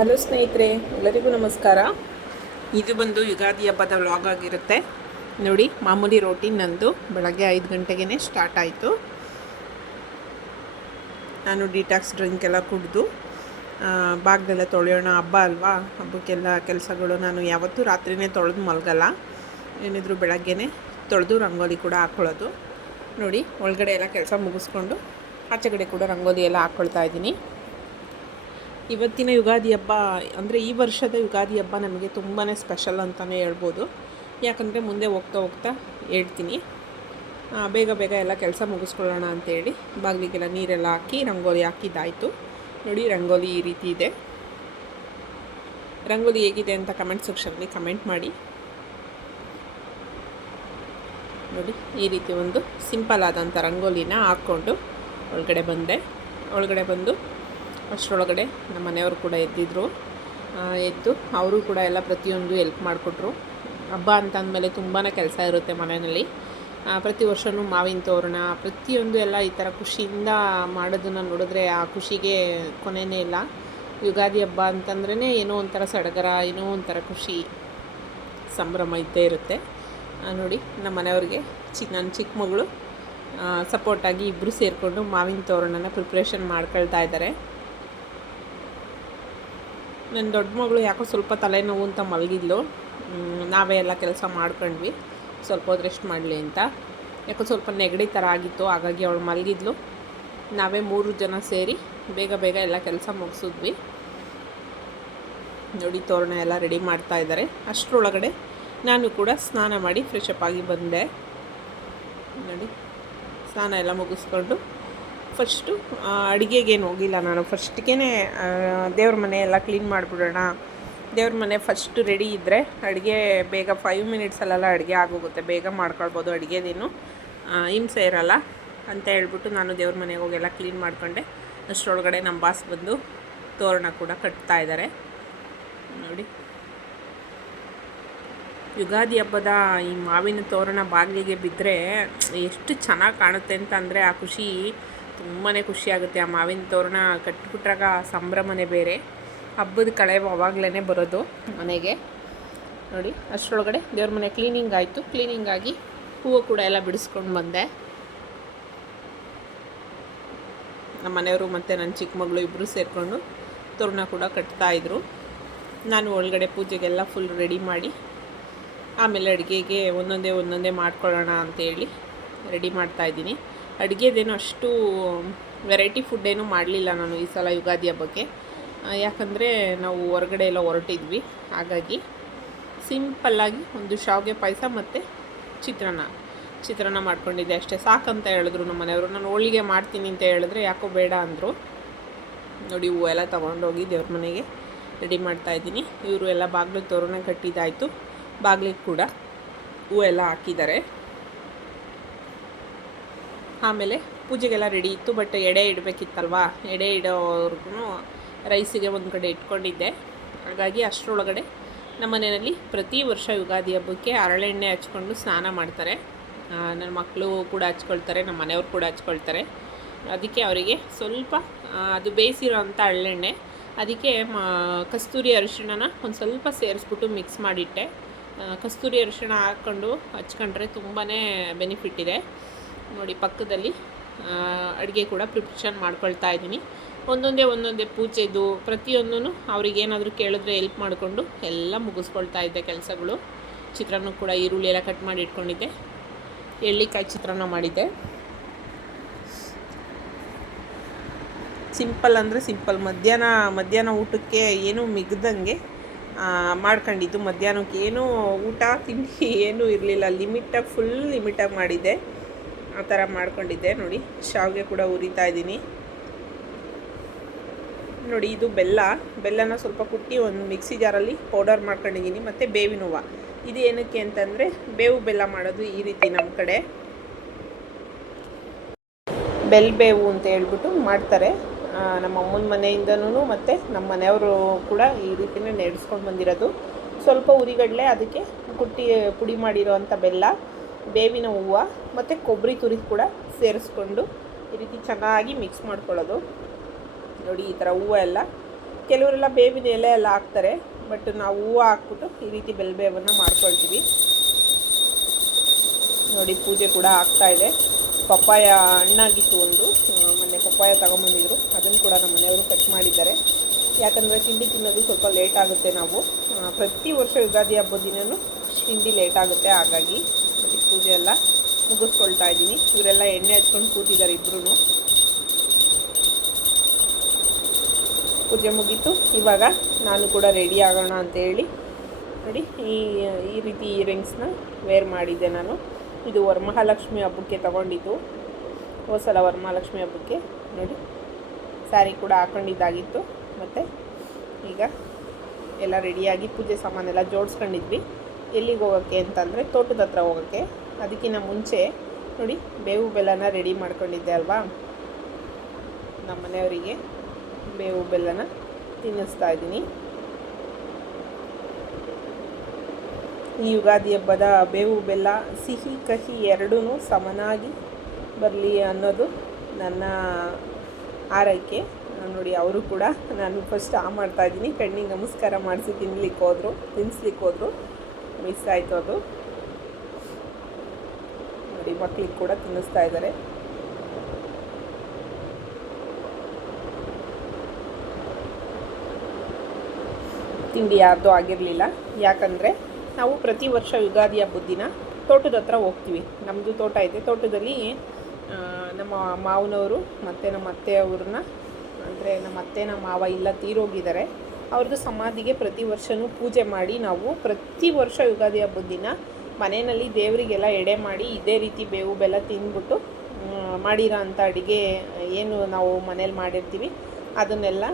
Hello ಸ್ನೇಹಿತರೆ, ಎಲ್ಲರಿಗೂ ನಮಸ್ಕಾರ. ಇದು ಬಂದು ಯುಗಾದಿ ಹಬ್ಬದ ವ್ಲಾಗ್ ಆಗಿರುತ್ತೆ. ನೋಡಿ, ಮಾಮೂಲಿ ರೋಟೀನ್ ನಂದು ಬೆಳಗ್ಗೆ 5 ಗಂಟೆಗೇ ಸ್ಟಾರ್ಟ್ ಆಯಿತು. ನಾನು ಡಿಟಾಕ್ಸ್ ಡ್ರಿಂಕ್ ಎಲ್ಲ ಕುಡಿದು ಬಾಗ್ಲೆಲ್ಲ ತೊಳೆಯೋಣ, ಹಬ್ಬ ಅಲ್ವಾ, ಹಬ್ಬಕ್ಕೆಲ್ಲ ಕೆಲಸಗಳು ನಾನು ಯಾವತ್ತೂ ರಾತ್ರಿಯೇ ತೊಳೆದು ಮಲಗಲ್ಲ. ಏನಿದ್ರು ಬೆಳಗ್ಗೆನೇ ತೊಳೆದು ರಂಗೋಲಿ ಕೂಡ ಹಾಕ್ಕೊಳ್ಳೋದು. ನೋಡಿ, ಒಳಗಡೆ ಎಲ್ಲ ಕೆಲಸ ಮುಗಿಸ್ಕೊಂಡು ಆಚೆಗಡೆ ಕೂಡ ರಂಗೋಲಿ ಎಲ್ಲ ಹಾಕ್ಕೊಳ್ತಾ ಇದ್ದೀನಿ. ಇವತ್ತಿನ ಯುಗಾದಿ ಹಬ್ಬ ಅಂದರೆ ಈ ವರ್ಷದ ಯುಗಾದಿ ಹಬ್ಬ ನಮಗೆ ತುಂಬಾ ಸ್ಪೆಷಲ್ ಅಂತಲೇ ಹೇಳ್ಬೋದು. ಯಾಕಂದರೆ ಮುಂದೆ ಹೋಗ್ತಾ ಹೋಗ್ತಾ ಹೇಳ್ತೀನಿ. ಬೇಗ ಬೇಗ ಎಲ್ಲ ಕೆಲಸ ಮುಗಿಸ್ಕೊಳ್ಳೋಣ ಅಂತೇಳಿ ಬಾಗಿಲಿಗೆಲ್ಲ ನೀರೆಲ್ಲ ಹಾಕಿ ರಂಗೋಲಿ ಹಾಕಿದ್ದಾಯಿತು. ನೋಡಿ, ರಂಗೋಲಿ ಈ ರೀತಿ ಇದೆ. ರಂಗೋಲಿ ಹೇಗಿದೆ ಅಂತ ಕಮೆಂಟ್ ಸೆಕ್ಷನಲ್ಲಿ ಕಮೆಂಟ್ ಮಾಡಿ. ನೋಡಿ, ಈ ರೀತಿ ಒಂದು ಸಿಂಪಲ್ ಆದಂಥ ರಂಗೋಲಿನ ಹಾಕ್ಕೊಂಡು ಒಳಗಡೆ ಬಂದು ಅಷ್ಟರೊಳಗಡೆ ನಮ್ಮ ಮನೆಯವರು ಕೂಡ ಎದ್ದಿದ್ರು. ಎದ್ದು ಅವರು ಕೂಡ ಎಲ್ಲ ಪ್ರತಿಯೊಂದು ಹೆಲ್ಪ್ ಮಾಡಿಕೊಟ್ರು. ಹಬ್ಬ ಅಂತ ಅಂದಮೇಲೆ ತುಂಬಾ ಕೆಲಸ ಇರುತ್ತೆ ಮನೆಯಲ್ಲಿ. ಪ್ರತಿ ವರ್ಷವೂ ಮಾವಿನ ತೋರಣ ಪ್ರತಿಯೊಂದು ಎಲ್ಲ ಈ ಥರ ಖುಷಿಯಿಂದ ಮಾಡೋದನ್ನು ನೋಡಿದ್ರೆ ಆ ಖುಷಿಗೆ ಕೊನೆಯೇ ಇಲ್ಲ. ಯುಗಾದಿ ಹಬ್ಬ ಅಂತಂದ್ರೇ ಏನೋ ಒಂಥರ ಸಡಗರ, ಏನೋ ಒಂಥರ ಖುಷಿ, ಸಂಭ್ರಮ ಇದ್ದೇ ಇರುತ್ತೆ. ನೋಡಿ, ನಮ್ಮ ಮನೆಯವ್ರಿಗೆ ನನ್ನ ಚಿಕ್ಕ ಮಗಳು ಸಪೋರ್ಟಾಗಿ ಇಬ್ಬರು ಸೇರಿಕೊಂಡು ಮಾವಿನ ತೋರಣನ ಪ್ರಿಪ್ರೇಷನ್ ಮಾಡ್ಕೊಳ್ತಾ ಇದ್ದಾರೆ. ನನ್ನ ದೊಡ್ಡ ಮಗಳು ಯಾಕೋ ಸ್ವಲ್ಪ ತಲೆನೋವು ಅಂತ ಮಲಗಿದ್ಲು. ನಾವೇ ಎಲ್ಲ ಕೆಲಸ ಮಾಡ್ಕೊಂಡ್ವಿ, ಸ್ವಲ್ಪ ಹೊತ್ತು ರೆಸ್ಟ್ ಮಾಡಲಿ ಅಂತ. ಯಾಕೋ ಸ್ವಲ್ಪ ನೆಗಡಿ ಥರ ಆಗಿತ್ತು, ಹಾಗಾಗಿ ಅವಳು ಮಲಗಿದ್ಲು. ನಾವೇ 3 ಜನ ಸೇರಿ ಬೇಗ ಬೇಗ ಎಲ್ಲ ಕೆಲಸ ಮುಗಿಸಿದ್ವಿ. ನೋಡಿ, ತೋರಣ ಎಲ್ಲ ರೆಡಿ ಮಾಡ್ತಾ ಇದ್ದಾರೆ. ಅಷ್ಟರೊಳಗಡೆ ನಾನು ಕೂಡ ಸ್ನಾನ ಮಾಡಿ ಫ್ರೆಶಪ್ ಆಗಿ ಬಂದೆ. ನೋಡಿ, ಸ್ನಾನ ಎಲ್ಲ ಮುಗಿಸ್ಕೊಂಡು ಫಸ್ಟು ಅಡುಗೆಗೇನು ಹೋಗಿಲ್ಲ ನಾನು. ಫಸ್ಟಿಗೆ ದೇವ್ರ ಮನೆ ಎಲ್ಲ ಕ್ಲೀನ್ ಮಾಡಿಬಿಡೋಣ, ದೇವ್ರ ಮನೆ ಫಸ್ಟು ರೆಡಿ ಇದ್ದರೆ ಅಡುಗೆ ಬೇಗ 5 ಮಿನಿಟ್ಸಲ್ಲೆಲ್ಲ ಅಡುಗೆ ಆಗೋಗುತ್ತೆ, ಬೇಗ ಮಾಡ್ಕೊಳ್ಬೋದು, ಅಡುಗೆದೇನು ಹಿಂಸೆ ಇರಲ್ಲ ಅಂತ ಹೇಳ್ಬಿಟ್ಟು ನಾನು ದೇವ್ರ ಮನೆಗೆ ಹೋಗೆಲ್ಲ ಕ್ಲೀನ್ ಮಾಡಿಕೊಂಡೆ. ಅಷ್ಟರೊಳಗಡೆ ನಮ್ಮ ಬಾಸ್ ಬಂದು ತೋರಣ ಕೂಡ ಕಟ್ತಾ ಇದ್ದಾರೆ. ನೋಡಿ, ಯುಗಾದಿ ಹಬ್ಬದ ಈ ಮಾವಿನ ತೋರಣ ಬಾಗಿಲಿಗೆ ಬಿದ್ದರೆ ಎಷ್ಟು ಚೆನ್ನಾಗಿ ಕಾಣುತ್ತೆ ಅಂತ ಅಂದರೆ ಆ ಖುಷಿ ತುಂಬಾ ಖುಷಿಯಾಗುತ್ತೆ. ಆ ಮಾವಿನ ತೋರಣ ಕಟ್ಟಿಬಿಟ್ರಾಗ ಸಂಭ್ರಮನೇ ಬೇರೆ. ಹಬ್ಬದ ಕಳೆ ಅವಾಗಲೇ ಬರೋದು ಮನೆಗೆ. ನೋಡಿ, ಅಷ್ಟರೊಳಗಡೆ ದೇವ್ರ ಮನೆ ಕ್ಲೀನಿಂಗ್ ಆಯಿತು. ಕ್ಲೀನಿಂಗ್ ಆಗಿ ಹೂವು ಕೂಡ ಎಲ್ಲ ಬಿಡಿಸ್ಕೊಂಡು ಬಂದೆ. ನಮ್ಮ ಮನೆಯವರು ಮತ್ತು ನನ್ನ ಚಿಕ್ಕ ಮಗಳು ಇಬ್ಬರು ಸೇರಿಕೊಂಡು ತೋರಣ ಕೂಡ ಕಟ್ತಾಯಿದ್ರು. ನಾನು ಒಳಗಡೆ ಪೂಜೆಗೆಲ್ಲ ಫುಲ್ ರೆಡಿ ಮಾಡಿ ಆಮೇಲೆ ಅಡುಗೆಗೆ ಒಂದೊಂದೇ ಮಾಡ್ಕೊಳ್ಳೋಣ ಅಂತೇಳಿ ರೆಡಿ ಮಾಡ್ತಾಯಿದ್ದೀನಿ. ಅಡುಗೆದೇನು ಅಷ್ಟು ವೆರೈಟಿ ಫುಡ್ಡೇನು ಮಾಡಲಿಲ್ಲ ನಾನು ಈ ಸಲ ಯುಗಾದಿ ಹಬ್ಬಕ್ಕೆ. ಯಾಕಂದರೆ ನಾವು ಹೊರಗಡೆ ಎಲ್ಲ ಹೊರಟಿದ್ವಿ, ಹಾಗಾಗಿ ಸಿಂಪಲ್ಲಾಗಿ ಒಂದು ಶಾವಿಗೆ ಪಾಯಸ ಮತ್ತು ಚಿತ್ರಾನ್ನ ಮಾಡ್ಕೊಂಡಿದ್ದೆ ಅಷ್ಟೇ. ಸಾಕಂತ ಹೇಳಿದ್ರು ನಮ್ಮ ಮನೆಯವರು. ನಾನು ಹೋಳಿಗೆ ಮಾಡ್ತೀನಿ ಅಂತ ಹೇಳಿದ್ರೆ ಯಾಕೋ ಬೇಡ ಅಂದರು. ನೋಡಿ, ಹೂವು ಎಲ್ಲ ತೊಗೊಂಡೋಗಿ ದೇವ್ರ ಮನೆಗೆ ರೆಡಿ ಮಾಡ್ತಾಯಿದ್ದೀನಿ. ಇವರು ಎಲ್ಲ ಬಾಗಿಲು ತೋರಣ ಕಟ್ಟಿದ್ದಾಯಿತು. ಬಾಗಿಲಿಗೆ ಕೂಡ ಹೂವೆಲ್ಲ ಹಾಕಿದ್ದಾರೆ. ಆಮೇಲೆ ಪೂಜೆಗೆಲ್ಲ ರೆಡಿ ಇತ್ತು, ಬಟ್ ಎಡೆ ಇಡಬೇಕಿತ್ತಲ್ವ, ಎಡೆ ಇಡೋವರೆಗೂ ರೈಸಿಗೆ ಒಂದು ಕಡೆ ಇಟ್ಕೊಂಡಿದ್ದೆ. ಹಾಗಾಗಿ ಅಷ್ಟರೊಳಗಡೆ ನಮ್ಮ ಮನೆಯಲ್ಲಿ ಪ್ರತಿ ವರ್ಷ ಯುಗಾದಿ ಹಬ್ಬಕ್ಕೆ ಹರಳೆಣ್ಣೆ ಹಚ್ಕೊಂಡು ಸ್ನಾನ ಮಾಡ್ತಾರೆ. ನನ್ನ ಮಕ್ಕಳು ಕೂಡ ಹಚ್ಕೊಳ್ತಾರೆ, ನಮ್ಮ ಮನೆಯವ್ರು ಕೂಡ ಹಚ್ಕೊಳ್ತಾರೆ. ಅದಕ್ಕೆ ಅವರಿಗೆ ಸ್ವಲ್ಪ ಅದು ಬೇಯಿಸಿರೋ ಅಂಥ ಹರಳೆಣ್ಣೆ, ಅದಕ್ಕೆ ಕಸ್ತೂರಿ ಅರಿಶಿಣನ ಒಂದು ಸ್ವಲ್ಪ ಸೇರಿಸ್ಬಿಟ್ಟು ಮಿಕ್ಸ್ ಮಾಡಿಟ್ಟೆ. ಕಸ್ತೂರಿ ಅರಿಶಿಣ ಹಾಕ್ಕೊಂಡು ಹಚ್ಕೊಂಡ್ರೆ ತುಂಬಾ ಬೆನಿಫಿಟ್ ಇದೆ. ನೋಡಿ, ಪಕ್ಕದಲ್ಲಿ ಅಡುಗೆ ಕೂಡ ಪ್ರಿಪ್ರೇಷನ್ ಮಾಡ್ಕೊಳ್ತಾ ಇದ್ದೀನಿ. ಒಂದೊಂದೇ ಪೂಜೆದು ಪ್ರತಿಯೊಂದೂ ಅವ್ರಿಗೇನಾದರೂ ಕೇಳಿದ್ರೆ ಹೆಲ್ಪ್ ಮಾಡಿಕೊಂಡು ಎಲ್ಲ ಮುಗಿಸ್ಕೊಳ್ತಾ ಇದ್ದೆ ಕೆಲಸಗಳು. ಚಿತ್ರಾನ್ನ ಕೂಡ ಈರುಳ್ಳಿ ಎಲ್ಲ ಕಟ್ ಮಾಡಿ ಇಟ್ಕೊಂಡಿದ್ದೆ. ಎಳ್ಳಿಕಾಯಿ ಚಿತ್ರಾನ್ನ ಮಾಡಿದ್ದೆ. ಸಿಂಪಲ್ ಅಂದರೆ ಸಿಂಪಲ್. ಮಧ್ಯಾಹ್ನ ಊಟಕ್ಕೆ ಏನೂ ಮಿಗ್ದಂಗೆ ಮಾಡ್ಕೊಂಡಿದ್ದು. ಮಧ್ಯಾಹ್ನಕ್ಕೆ ಏನೂ ಊಟ ತಿಂಡಿ ಏನೂ ಇರಲಿಲ್ಲ, ಫುಲ್ ಲಿಮಿಟಾಗಿ ಮಾಡಿದ್ದೆ. ಆ ಥರ ಮಾಡ್ಕೊಂಡಿದ್ದೆ. ನೋಡಿ, ಶಾವಿಗೆ ಕೂಡ ಹುರಿತಾ ಇದ್ದೀನಿ. ನೋಡಿ, ಇದು ಬೆಲ್ಲನ ಸ್ವಲ್ಪ ಕುಟ್ಟಿ ಒಂದು ಮಿಕ್ಸಿ ಜಾರಲ್ಲಿ ಪೌಡರ್ ಮಾಡ್ಕೊಂಡಿದ್ದೀನಿ. ಮತ್ತು ಬೇವಿನ ಹೂವು, ಇದು ಏನಕ್ಕೆ ಅಂತಂದರೆ ಬೇವು ಬೆಲ್ಲ ಮಾಡೋದು ಈ ರೀತಿ ನಮ್ಮ ಕಡೆ ಬೇವು ಅಂತ ಹೇಳ್ಬಿಟ್ಟು ಮಾಡ್ತಾರೆ. ನಮ್ಮ ಅಮ್ಮನ ಮನೆಯಿಂದನೂ ಮತ್ತು ನಮ್ಮ ಮನೆಯವರು ಕೂಡ ಈ ರೀತಿಯೇ ನಡೆಸ್ಕೊಂಡು ಬಂದಿರೋದು. ಸ್ವಲ್ಪ ಉರಿಗಡಲೆ, ಅದಕ್ಕೆ ಪುಡಿ ಮಾಡಿರೋ ಅಂಥ ಬೆಲ್ಲ, ಬೇವಿನ ಹೂವು ಮತ್ತು ಕೊಬ್ಬರಿ ತುರಿ ಕೂಡ ಸೇರಿಸ್ಕೊಂಡು ಈ ರೀತಿ ಚೆನ್ನಾಗಿ ಮಿಕ್ಸ್ ಮಾಡ್ಕೊಳ್ಳೋದು. ನೋಡಿ, ಈ ಥರ ಹೂವು ಎಲ್ಲ ಕೆಲವರೆಲ್ಲ ಬೇವಿನ ಎಲೆ ಎಲ್ಲ ಹಾಕ್ತಾರೆ, ಬಟ್ ನಾವು ಹೂವು ಹಾಕ್ಬಿಟ್ಟು ಈ ರೀತಿ ಬೆಲ್ಬೇವನ್ನು ಮಾಡ್ಕೊಳ್ತೀವಿ. ನೋಡಿ ಪೂಜೆ ಕೂಡ ಆಗ್ತಾಯಿದೆ. ಪಪ್ಪಾಯ ಹಣ್ಣಾಗಿತ್ತು ಒಂದು, ಮೊನ್ನೆ ಪಪ್ಪಾಯ ತಗೊಂಬಂದಿದ್ರು, ಅದನ್ನು ಕೂಡ ನಮ್ಮ ಮನೆಯವರು ಕಟ್ ಮಾಡಿದ್ದಾರೆ. ಯಾಕಂದರೆ ತಿಂಡಿ ತಿನ್ನೋದು ಸ್ವಲ್ಪ ಲೇಟ್ ಆಗುತ್ತೆ. ನಾವು ಪ್ರತಿ ವರ್ಷ ಯುಗಾದಿ ಹಬ್ಬದ ದಿನವೂ ತಿಂಡಿ ಲೇಟ್ ಆಗುತ್ತೆ. ಹಾಗಾಗಿ ಪೂಜೆ ಎಲ್ಲ ಮುಗಿಸ್ಕೊಳ್ತಾ ಇದ್ದೀನಿ. ಇವರೆಲ್ಲ ಎಣ್ಣೆ ಹಚ್ಕೊಂಡು ಕೂತಿದ್ದಾರೆ ಇಬ್ಬರೂ. ಪೂಜೆ ಮುಗೀತು. ಇವಾಗ ನಾನು ಕೂಡ ರೆಡಿ ಆಗೋಣ ಅಂತೇಳಿ ನೋಡಿ ಈ ರೀತಿ ಇಯರಿಂಗ್ಸ್ನ ವೇರ್ ಮಾಡಿದ್ದೆ ನಾನು. ಇದು ವರಮಹಾಲಕ್ಷ್ಮಿ ಹಬ್ಬಕ್ಕೆ ತೊಗೊಂಡಿದ್ದು, ಹೋದ ವರಮಹಾಲಕ್ಷ್ಮಿ ಹಬ್ಬಕ್ಕೆ ನೋಡಿ ಸ್ಯಾರಿ ಕೂಡ ಹಾಕ್ಕೊಂಡಿದ್ದಾಗಿತ್ತು. ಮತ್ತು ಈಗ ಎಲ್ಲ ರೆಡಿಯಾಗಿ ಪೂಜೆ ಸಾಮಾನೆಲ್ಲ ಜೋಡಿಸ್ಕೊಂಡಿದ್ವಿ. ಎಲ್ಲಿಗೆ ಹೋಗೋಕ್ಕೆ ಅಂತಂದರೆ ತೋಟದ ಹತ್ರ ಹೋಗೋಕ್ಕೆ. ಅದಕ್ಕಿಂತ ಮುಂಚೆ ನೋಡಿ ಬೇವು ಬೆಲ್ಲನ ರೆಡಿ ಮಾಡ್ಕೊಂಡಿದ್ದೆ ಅಲ್ವಾ, ನಮ್ಮ ಮನೆಯವರಿಗೆ ಬೇವು ಬೆಲ್ಲನ ತಿನ್ನಿಸ್ತಾ ಇದ್ದೀನಿ. ಈ ಯುಗಾದಿ ಹಬ್ಬದ ಬೇವು ಬೆಲ್ಲ ಸಿಹಿ ಕಹಿ ಎರಡೂ ಸಮನಾಗಿ ಬರಲಿ ಅನ್ನೋದು ನನ್ನ ಆರೈಕೆ. ನೋಡಿ ಅವರು ಕೂಡ ನಾನು ಫಸ್ಟ್ ಮಾಡ್ತಾಯಿದ್ದೀನಿ. ಕಣ್ಣಿಗೆ ನಮಸ್ಕಾರ ಮಾಡಿಸಿ ತಿನ್ನಿಸ್ಲಿಕ್ಕೆ ಹೋದರು, ಮಿಸ್ ಆಯಿತು ಅದು. ನೋಡಿ ಮಕ್ಕಳಿಗೆ ಕೂಡ ತಿನ್ನಿಸ್ತಾ ಇದ್ದಾರೆ. ತಿಂಡಿ ಯಾರ್ದು ಆಗಿರಲಿಲ್ಲ. ಯಾಕಂದರೆ ನಾವು ಪ್ರತಿ ವರ್ಷ ಯುಗಾದಿ ಹಬ್ಬದ ದಿನ ತೋಟದ ಹತ್ರ ಹೋಗ್ತೀವಿ. ನಮ್ಮದು ತೋಟ ಇದೆ. ತೋಟದಲ್ಲಿ ನಮ್ಮ ಮಾವನವರು ಮತ್ತು ನಮ್ಮ ಅತ್ತೆಯವ್ರನ್ನ, ಅಂದರೆ ನಮ್ಮ ಅತ್ತೆ ನಮ್ಮ ಮಾವ ಇಲ್ಲ ತೀರೋಗಿದ್ದಾರೆ, ಅವ್ರದ್ದು ಸಮಾಧಿಗೆ ಪ್ರತಿ ವರ್ಷವೂ ಪೂಜೆ ಮಾಡಿ ನಾವು ಪ್ರತಿ ವರ್ಷ ಯುಗಾದಿ ಹಬ್ಬದ ದಿನ ಮನೆಯಲ್ಲಿ ದೇವರಿಗೆಲ್ಲ ಎಡೆ ಮಾಡಿ ಇದೇ ರೀತಿ ಬೇವು ಬೆಲ್ಲ ತಿಂದ್ಬಿಟ್ಟು ಮಾಡಿರೋ ಅಂಥ ಅಡುಗೆ ಏನು ನಾವು ಮನೇಲಿ ಮಾಡಿರ್ತೀವಿ ಅದನ್ನೆಲ್ಲ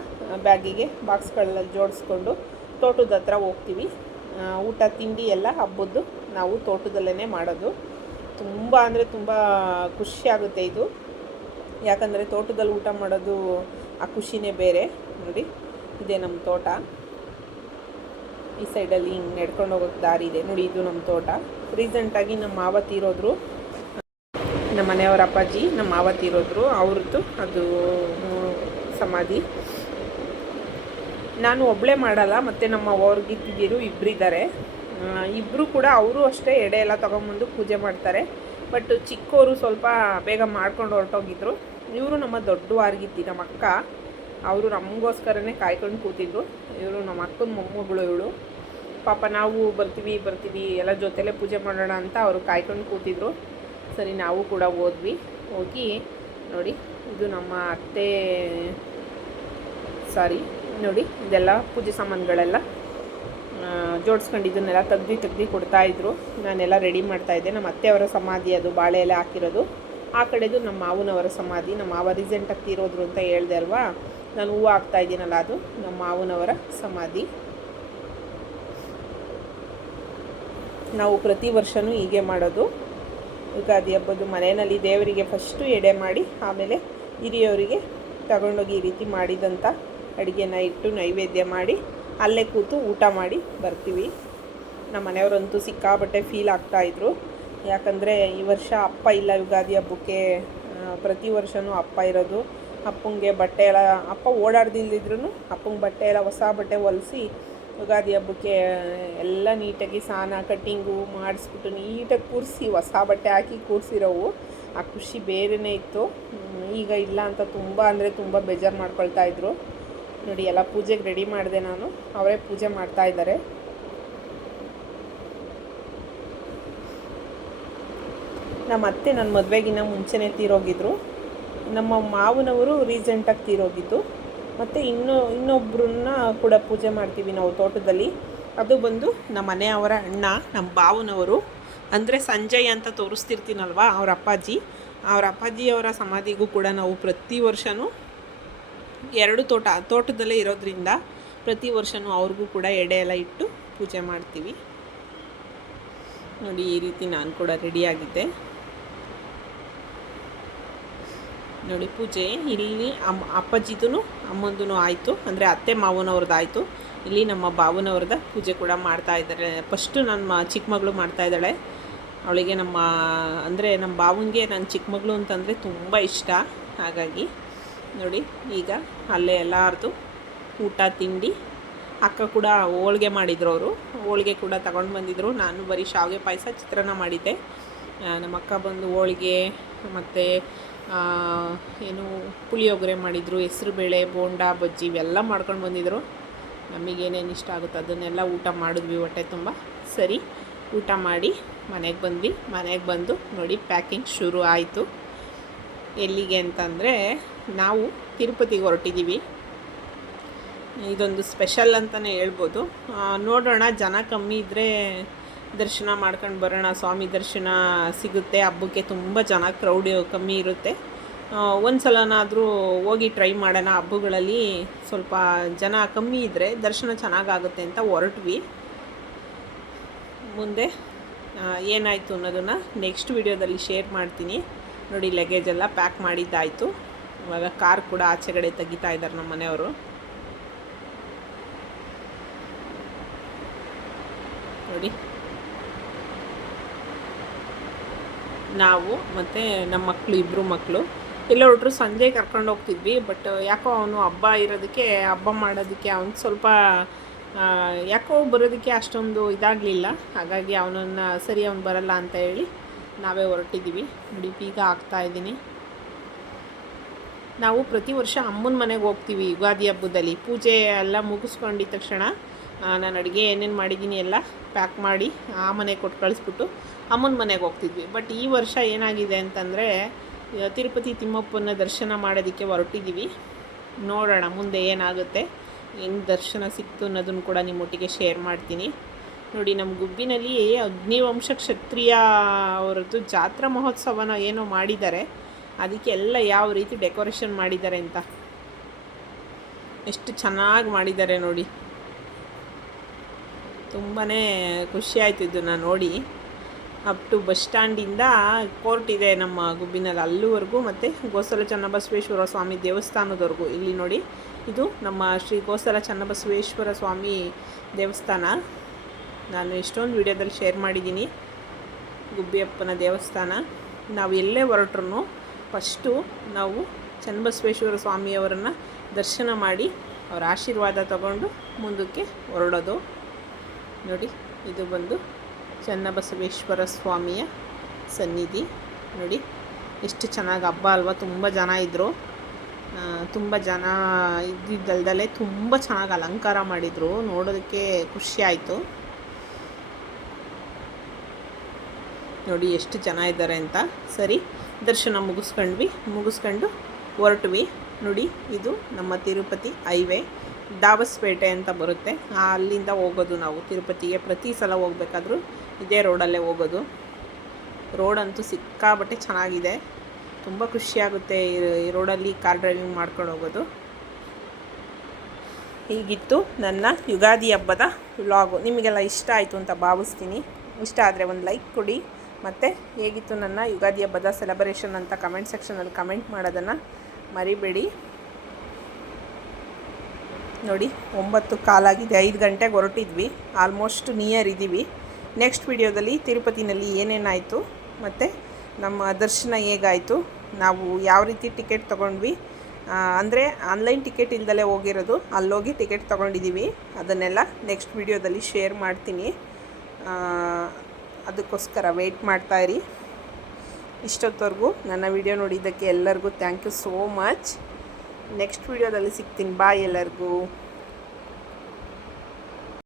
ಬ್ಯಾಗಿಗೆ ಬಾಕ್ಸ್ಗಳಲ್ಲಿ ಜೋಡಿಸ್ಕೊಂಡು ತೋಟದ ಹತ್ರ ಹೋಗ್ತೀವಿ. ಊಟ ತಿಂಡಿ ಎಲ್ಲ ಹಬ್ಬದ್ದು ನಾವು ತೋಟದಲ್ಲೇ ಮಾಡೋದು. ತುಂಬ ಅಂದರೆ ತುಂಬ ಖುಷಿಯಾಗುತ್ತೆ ಇದು. ಯಾಕಂದರೆ ತೋಟದಲ್ಲಿ ಊಟ ಮಾಡೋದು ಆ ಖುಷಿನೇ ಬೇರೆ. ನೋಡಿ ಇದೇ ನಮ್ಮ ತೋಟ. ಈ ಸೈಡಲ್ಲಿ ಹಿಂಗೆ ನಡ್ಕೊಂಡು ಹೋಗೋಕ್ಕೆ ದಾರಿ ಇದೆ ನೋಡಿ, ಇದು ನಮ್ಮ ತೋಟ. ರೀಸೆಂಟಾಗಿ ನಮ್ಮ ಮಾವ ತೀರೋದ್ರು, ನಮ್ಮ ಮನೆಯವರ ಅಪ್ಪಾಜಿ ನಮ್ಮ ಮಾವ ತೀರೋದ್ರು, ಅವ್ರದ್ದು ಅದು ಸಮಾಧಿ. ನಾನು ಒಬ್ಬಳೇ ಮಾಡಲ್ಲ, ಮತ್ತು ನಮ್ಮ ಅವ್ರಿಗಿದ್ದಿರು ಇಬ್ಬರಿದ್ದಾರೆ. ಇಬ್ಬರು ಕೂಡ ಅವರು ಅಷ್ಟೇ ಎಡೆ ಎಲ್ಲ ತೊಗೊಂಬಂದು ಪೂಜೆ ಮಾಡ್ತಾರೆ. ಬಟ್ ಚಿಕ್ಕವರು ಸ್ವಲ್ಪ ಬೇಗ ಮಾಡ್ಕೊಂಡು ಹೊರಟೋಗಿದ್ರು. ಇವರು ನಮ್ಮ ದೊಡ್ಡ ವಾರ್ಗಿತ್ತಿ, ನಮ್ಮ ಅಕ್ಕ. ಅವರು ನಮಗೋಸ್ಕರನೇ ಕಾಯ್ಕೊಂಡು ಕೂತಿದ್ರು. ಇವರು ನಮ್ಮ ಅಕ್ಕನ ಮೊಮ್ಮಗಳು. ಇವಳು ಪಾಪ ನಾವು ಬರ್ತೀವಿ ಎಲ್ಲ ಜೊತೆಲೇ ಪೂಜೆ ಮಾಡೋಣ ಅಂತ ಅವರು ಕಾಯ್ಕೊಂಡು ಕೂತಿದ್ರು. ಸರಿ ನಾವು ಕೂಡ ಹೋಗಿ ನೋಡಿ ಇದು ನಮ್ಮ ಅತ್ತೆ, ನೋಡಿ ಇದೆಲ್ಲ ಪೂಜೆ ಸಾಮಾನುಗಳೆಲ್ಲ ಜೋಡಿಸ್ಕೊಂಡಿದ್ದನ್ನೆಲ್ಲ ತೆಗ್ದು ಕೊಡ್ತಾಯಿದ್ರು. ನಾನೆಲ್ಲ ರೆಡಿ ಮಾಡ್ತಾಯಿದ್ದೆ. ನಮ್ಮ ಅತ್ತೆಯವರ ಸಮಾಧಿ ಅದು, ಬಾಳೆ ಎಲೆ ಹಾಕಿರೋದು. ಆ ಕಡೆದು ನಮ್ಮ ಮಾವನವರ ಸಮಾಧಿ. ನಮ್ಮ ಮಾವ ರೀಸೆಂಟಾಗಿ ತೀರೋದ್ರು ಅಂತ ಹೇಳ್ದೆ ಅಲ್ವಾ, ನಾನು ಹೂವು ಹಾಕ್ತಾಯಿದ್ದೀನಲ್ಲ, ಅದು ನಮ್ಮ ಮಾವನವರ ಸಮಾಧಿ. ನಾವು ಪ್ರತಿ ವರ್ಷವೂ ಹೀಗೆ ಮಾಡೋದು. ಯುಗಾದಿ ಹಬ್ಬದ ಮನೆಯಲ್ಲಿ ದೇವರಿಗೆ ಫಸ್ಟು ಎಡೆ ಮಾಡಿ ಆಮೇಲೆ ಹಿರಿಯವರಿಗೆ ತಗೊಂಡೋಗಿ ಈ ರೀತಿ ಮಾಡಿದಂಥ ಅಡುಗೆನ ಇಟ್ಟು ನೈವೇದ್ಯ ಮಾಡಿ ಅಲ್ಲೇ ಕೂತು ಊಟ ಮಾಡಿ ಬರ್ತೀವಿ. ನಮ್ಮ ಮನೆಯವರಂತೂ ಸಿಕ್ಕಾಬಟ್ಟೆ ಫೀಲ್ ಆಗ್ತಾಯಿದ್ರು. ಯಾಕಂದರೆ ಈ ವರ್ಷ ಅಪ್ಪ ಇಲ್ಲ ಯುಗಾದಿ ಹಬ್ಬಕ್ಕೆ. ಪ್ರತಿ ವರ್ಷವೂ ಅಪ್ಪ ಇರೋದು. ಅಪ್ಪಂಗೆ ಬಟ್ಟೆ ಎಲ್ಲ, ಅಪ್ಪ ಓಡಾಡ್ದಿಲ್ದಿದ್ರು ಅಪ್ಪಂಗೆ ಬಟ್ಟೆ ಎಲ್ಲ ಹೊಸ ಬಟ್ಟೆ ಹೊಲಿಸಿ ಯುಗಾದಿ ಹಬ್ಬಕ್ಕೆ ಎಲ್ಲ ನೀಟಾಗಿ ಸ್ನಾನ ಕಟ್ಟಿಂಗು ಮಾಡಿಸ್ಬಿಟ್ಟು ನೀಟಾಗಿ ಕೂರಿಸಿ ಹೊಸ ಬಟ್ಟೆ ಹಾಕಿ ಕೂರಿಸಿರೋವು. ಆ ಖುಷಿ ಬೇರೆಯೇ ಇತ್ತು. ಈಗ ಇಲ್ಲ ಅಂತ ತುಂಬ ಅಂದರೆ ತುಂಬ ಬೇಜಾರು ಮಾಡ್ಕೊಳ್ತಾಯಿದ್ರು. ನೋಡಿ ಎಲ್ಲ ಪೂಜೆಗೆ ರೆಡಿ ಮಾಡಿದೆ ನಾನು, ಅವರೇ ಪೂಜೆ ಮಾಡ್ತಾಯಿದ್ದಾರೆ. ನಮ್ಮ ಅತ್ತೆ ನನ್ನ ಮದುವೆಗಿನ್ನ ಮುಂಚೆನೇ ತೀರೋಗಿದ್ರು. ನಮ್ಮ ಮಾವನವರು ರೀಸೆಂಟಾಗಿ ತೀರೋಗಿದ್ದು. ಮತ್ತು ಇನ್ನೊಬ್ಬರನ್ನ ಕೂಡ ಪೂಜೆ ಮಾಡ್ತೀವಿ ನಾವು ತೋಟದಲ್ಲಿ. ಅದು ಬಂದು ನಮ್ಮ ಮನೆಯವರ ಅಣ್ಣ, ನಮ್ಮ ಬಾವನವರು, ಅಂದರೆ ಸಂಜಯ್ ಅಂತ ತೋರಿಸ್ತಿರ್ತೀನಲ್ವ, ಅವ್ರ ಅಪ್ಪಾಜಿಯವರ ಸಮಾಧಿಗೂ ಕೂಡ ನಾವು ಪ್ರತಿ ವರ್ಷವೂ ಎರಡು ತೋಟದಲ್ಲೇ ಇರೋದ್ರಿಂದ ಪ್ರತಿ ವರ್ಷವೂ ಅವ್ರಿಗೂ ಕೂಡ ಎಡೆ ಎಲ್ಲ ಇಟ್ಟು ಪೂಜೆ ಮಾಡ್ತೀವಿ. ನೋಡಿ ಈ ರೀತಿ ನಾನು ಕೂಡ ರೆಡಿಯಾಗಿದ್ದೆ. ನೋಡಿ ಪೂಜೆ ಇಲ್ಲಿ ಅಪ್ಪಾಜಿದೂ ಅಮ್ಮಂದೂ ಆಯಿತು, ಅಂದರೆ ಅತ್ತೆ ಮಾವನವ್ರದ್ದು ಆಯಿತು. ಇಲ್ಲಿ ನಮ್ಮ ಬಾವನವ್ರದ ಪೂಜೆ ಕೂಡ ಮಾಡ್ತಾಯಿದ್ದಾರೆ. ಫಸ್ಟು ನಮ್ಮ ಚಿಕ್ಕ ಮಗಳು ಮಾಡ್ತಾಯಿದ್ದಾಳೆ. ಅವಳಿಗೆ ನಮ್ಮ ಬಾವನಿಗೆ ನನ್ನ ಚಿಕ್ಕ ಮಗಳು ಅಂತಂದರೆ ತುಂಬ ಇಷ್ಟ. ಹಾಗಾಗಿ ನೋಡಿ ಈಗ ಅಲ್ಲೇ ಎಲ್ಲರದು ಊಟ ತಿಂಡಿ. ಅಕ್ಕ ಕೂಡ ಹೋಳ್ಗೆ ಮಾಡಿದ್ರು, ಅವರು ಹೋಳ್ಗೆ ಕೂಡ ತಗೊಂಡು ಬಂದಿದ್ದರು. ನಾನು ಬರೀ ಶಾವಿಗೆ ಪಾಯಸ ಚಿತ್ರಾನ್ನ ಮಾಡಿದ್ದೆ. ನಮ್ಮ ಅಕ್ಕ ಬಂದು ಹೋಳ್ಗೆ ಮತ್ತು ಏನು ಪುಳಿಯೋಗರೆ ಮಾಡಿದರು, ಹೆಸ್ರುಬೇಳೆ, ಬೋಂಡ, ಬಜ್ಜಿ ಇವೆಲ್ಲ ಮಾಡ್ಕೊಂಡು ಬಂದಿದ್ದರು. ನಮಗೇನೇನು ಇಷ್ಟ ಆಗುತ್ತೆ ಅದನ್ನೆಲ್ಲ ಊಟ ಮಾಡಿದ್ವಿ ಹೊಟ್ಟೆ ತುಂಬ. ಸರಿ, ಊಟ ಮಾಡಿ ಮನೆಗೆ ಬಂದ್ವಿ. ಮನೆಗೆ ಬಂದು ನೋಡಿ ಪ್ಯಾಕಿಂಗ್ ಶುರು ಆಯಿತು. ಎಲ್ಲಿಗೆ ಅಂತಂದರೆ ನಾವು ತಿರುಪತಿಗೆ ಹೊರಟಿದ್ದೀವಿ. ಇದೊಂದು ಸ್ಪೆಷಲ್ ಅಂತಲೇ ಹೇಳ್ಬೋದು. ನೋಡೋಣ, ಜನ ಕಮ್ಮಿ ಇದ್ದರೆ ದರ್ಶನ ಮಾಡ್ಕೊಂಡು ಬರೋಣ. ಸ್ವಾಮಿ ದರ್ಶನ ಸಿಗುತ್ತೆ. ಹಬ್ಬಕ್ಕೆ ತುಂಬ ಜನ ಕ್ರೌಡ್ ಕಮ್ಮಿ ಇರುತ್ತೆ. ಒಂದು ಸಲನಾದರೂ ಹೋಗಿ ಟ್ರೈ ಮಾಡೋಣ. ಹಬ್ಬಗಳಲ್ಲಿ ಸ್ವಲ್ಪ ಜನ ಕಮ್ಮಿ ಇದ್ದರೆ ದರ್ಶನ ಚೆನ್ನಾಗಾಗುತ್ತೆ ಅಂತ ಹೊರಟ್ವಿ. ಮುಂದೆ ಏನಾಯಿತು ಅನ್ನೋದನ್ನು ನೆಕ್ಸ್ಟ್ ವಿಡಿಯೋದಲ್ಲಿ ಶೇರ್ ಮಾಡ್ತೀನಿ. ನೋಡಿ, ಲಗೇಜ್ ಎಲ್ಲ ಪ್ಯಾಕ್ ಮಾಡಿದ್ದಾಯಿತು. ಇವಾಗ ಕಾರ್ ಕೂಡ ಆಚೆಗಡೆ ತೆಗಿತಾ ಇದ್ದಾರೆ ನಮ್ಮ ಮನೆಯವರು. ನೋಡಿ, ನಾವು ಮತ್ತು ನಮ್ಮ ಮಕ್ಕಳು, ಇಬ್ಬರು ಮಕ್ಕಳು ಎಲ್ಲ ಹೊರಟ್ರು. ಸಂಜೆ ಕರ್ಕೊಂಡು ಹೋಗ್ತಿದ್ವಿ, ಬಟ್ ಯಾಕೋ ಅವನು ಹಬ್ಬ ಇರೋದಕ್ಕೆ, ಹಬ್ಬ ಮಾಡೋದಕ್ಕೆ ಅವ್ನು ಸ್ವಲ್ಪ ಯಾಕೋ ಬರೋದಕ್ಕೆ ಅಷ್ಟೊಂದು ಇದಾಗಲಿಲ್ಲ. ಹಾಗಾಗಿ ಅವನನ್ನು ಸರಿ ಅವ್ನು ಬರಲ್ಲ ಅಂತ ಹೇಳಿ ನಾವೇ ಹೊರಟಿದ್ದೀವಿ. ನೋಡಿ, ಬೀಗ ಹಾಕ್ತಾಯಿದ್ದೀನಿ. ನಾವು ಪ್ರತಿ ವರ್ಷ ಅಮ್ಮನ ಮನೆಗೆ ಹೋಗ್ತೀವಿ ಯುಗಾದಿ ಹಬ್ಬದಲ್ಲಿ. ಪೂಜೆ ಎಲ್ಲ ಮುಗಿಸ್ಕೊಂಡಿದ್ದ ತಕ್ಷಣ ನಾನು ಅಡುಗೆ ಏನೇನು ಮಾಡಿದ್ದೀನಿ ಎಲ್ಲ ಪ್ಯಾಕ್ ಮಾಡಿ ಆ ಮನೆಗೆ ಕೊಟ್ಟು ಕಳಿಸ್ಬಿಟ್ಟು ಅಮ್ಮನ ಮನೆಗೆ ಹೋಗ್ತಿದ್ವಿ. ಬಟ್ ಈ ವರ್ಷ ಏನಾಗಿದೆ ಅಂತಂದರೆ ತಿರುಪತಿ ತಿಮ್ಮಪ್ಪನ ದರ್ಶನ ಮಾಡೋದಕ್ಕೆ ಹೊರಟಿದ್ದೀವಿ. ನೋಡೋಣ ಮುಂದೆ ಏನಾಗುತ್ತೆ, ಹೆಂಗೆ ದರ್ಶನ ಸಿಕ್ತು ಅನ್ನೋದನ್ನು ಕೂಡ ನಿಮ್ಮೊಟ್ಟಿಗೆ ಶೇರ್ ಮಾಡ್ತೀನಿ. ನೋಡಿ, ನಮ್ಮ ಗುಬ್ಬಿನಲ್ಲಿ ಅಗ್ನಿವಂಶ ಕ್ಷತ್ರಿಯ ಅವರದ್ದು ಜಾತ್ರಾ ಮಹೋತ್ಸವನ ಏನೋ ಮಾಡಿದ್ದಾರೆ. ಅದಕ್ಕೆ ಎಲ್ಲ ಯಾವ ರೀತಿ ಡೆಕೋರೇಷನ್ ಮಾಡಿದ್ದಾರೆ ಅಂತ ಎಷ್ಟು ಚೆನ್ನಾಗಿ ಮಾಡಿದ್ದಾರೆ ನೋಡಿ. ತುಂಬಾ ಖುಷಿಯಾಯಿತು ಇದನ್ನು ನೋಡಿ. ಅಪ್ ಟು ಬಸ್ ಸ್ಟ್ಯಾಂಡಿಂದ ಕೋರ್ಟ್ ಇದೆ ನಮ್ಮ ಗುಬ್ಬಿನಲ್ಲಿ, ಅಲ್ಲಿವರೆಗೂ, ಮತ್ತು ಗೋಸಲ ಚನ್ನಬಸವೇಶ್ವರ ಸ್ವಾಮಿ ದೇವಸ್ಥಾನದವರೆಗೂ. ಇಲ್ಲಿ ನೋಡಿ, ಇದು ನಮ್ಮ ಶ್ರೀ ಗೋಸಲ ಚನ್ನಬಸವೇಶ್ವರ ಸ್ವಾಮಿ ದೇವಸ್ಥಾನ. ನಾನು ಎಷ್ಟೊಂದು ವಿಡಿಯೋದಲ್ಲಿ ಶೇರ್ ಮಾಡಿದ್ದೀನಿ ಗುಬ್ಬಿಯಪ್ಪನ ದೇವಸ್ಥಾನ. ನಾವು ಎಲ್ಲೇ ಹೊರಟ್ರೂ ಫಸ್ಟು ನಾವು ಚನ್ನಬಸವೇಶ್ವರ ಸ್ವಾಮಿಯವರನ್ನು ದರ್ಶನ ಮಾಡಿ ಅವರ ಆಶೀರ್ವಾದ ತಗೊಂಡು ಮುಂದಕ್ಕೆ ಹೊರಡೋದು. ನೋಡಿ, ಇದು ಬಂದು ಚನ್ನಬಸವೇಶ್ವರ ಸ್ವಾಮಿಯ ಸನ್ನಿಧಿ. ನೋಡಿ ಎಷ್ಟು ಚೆನ್ನಾಗಿ ಹಬ್ಬ ಅಲ್ವಾ. ತುಂಬ ಜನ ಇದ್ದರು. ತುಂಬ ಜನ ಇದ್ದಿದ್ದಲ್ದಲ್ಲೇ ತುಂಬ ಚೆನ್ನಾಗಿ ಅಲಂಕಾರ ಮಾಡಿದರು. ನೋಡೋದಕ್ಕೆ ಖುಷಿಯಾಯಿತು. ನೋಡಿ ಎಷ್ಟು ಜನ ಇದ್ದಾರೆ ಅಂತ. ಸರಿ, ದರ್ಶನ ಮುಗಿಸ್ಕೊಂಡು ಹೊರಟ್ವಿ. ನೋಡಿ, ಇದು ನಮ್ಮ ತಿರುಪತಿ ಹೈವೇ, ದಾಬಸ್ಪೇಟೆ ಅಂತ ಬರುತ್ತೆ. ಅಲ್ಲಿಂದ ಹೋಗೋದು ನಾವು ತಿರುಪತಿಗೆ. ಪ್ರತಿ ಸಲ ಹೋಗ್ಬೇಕಾದ್ರೂ ಇದೇ ರೋಡಲ್ಲೇ ಹೋಗೋದು. ರೋಡಂತೂ ಸಿಕ್ಕಾಬಟ್ಟೆ ಚೆನ್ನಾಗಿದೆ. ತುಂಬ ಖುಷಿಯಾಗುತ್ತೆ ಈ ರೋಡಲ್ಲಿ ಕಾರ್ ಡ್ರೈವಿಂಗ್ ಮಾಡ್ಕೊಂಡು ಹೋಗೋದು. ಹೀಗಿತ್ತು ನನ್ನ ಯುಗಾದಿ ಹಬ್ಬದ ವ್ಲಾಗು. ನಿಮಗೆಲ್ಲ ಇಷ್ಟ ಆಯಿತು ಅಂತ ಭಾವಿಸ್ತೀನಿ. ಇಷ್ಟ ಆದರೆ ಒಂದು ಲೈಕ್ ಕೊಡಿ. ಮತ್ತು ಹೇಗಿತ್ತು ನನ್ನ ಯುಗಾದಿ ಹಬ್ಬದ ಸೆಲೆಬ್ರೇಷನ್ ಅಂತ ಕಮೆಂಟ್ ಸೆಕ್ಷನಲ್ಲಿ ಕಮೆಂಟ್ ಮಾಡೋದನ್ನು ಮರಿಬೇಡಿ. ನೋಡಿ, 9:15 5 ಗಂಟೆಗೆ ಹೊರಟಿದ್ವಿ. ಆಲ್ಮೋಸ್ಟ್ ನಿಯರ್ ಇದ್ದೀವಿ. ನೆಕ್ಸ್ಟ್ ವಿಡಿಯೋದಲ್ಲಿ ತಿರುಪತಿನಲ್ಲಿ ಏನೇನಾಯಿತು ಮತ್ತು ನಮ್ಮ ದರ್ಶನ ಹೇಗಾಯಿತು, ನಾವು ಯಾವ ರೀತಿ ಟಿಕೆಟ್ ತೊಗೊಂಡ್ವಿ, ಅಂದರೆ ಆನ್ಲೈನ್ ಟಿಕೆಟ್ ಇಲ್ದಲೇ ಹೋಗಿರೋದು, ಅಲ್ಲೋಗಿ ಟಿಕೆಟ್ ತೊಗೊಂಡಿದ್ದೀವಿ, ಅದನ್ನೆಲ್ಲ ನೆಕ್ಸ್ಟ್ ವಿಡಿಯೋದಲ್ಲಿ ಶೇರ್ ಮಾಡ್ತೀನಿ. ಅದಕ್ಕೋಸ್ಕರ ವೆಯ್ಟ್ ಮಾಡ್ತಾಯಿರಿ. ಇಷ್ಟೊತ್ತವರೆಗೂ ನನ್ನ ವಿಡಿಯೋ ನೋಡಿದ್ದಕ್ಕೆ ಎಲ್ಲರಿಗೂ thank you so much. Next ವಿಡಿಯೋದಲ್ಲಿ ಸಿಗ್ತೀನಿ. ಬಾಯ್ ಎಲ್ಲರಿಗೂ.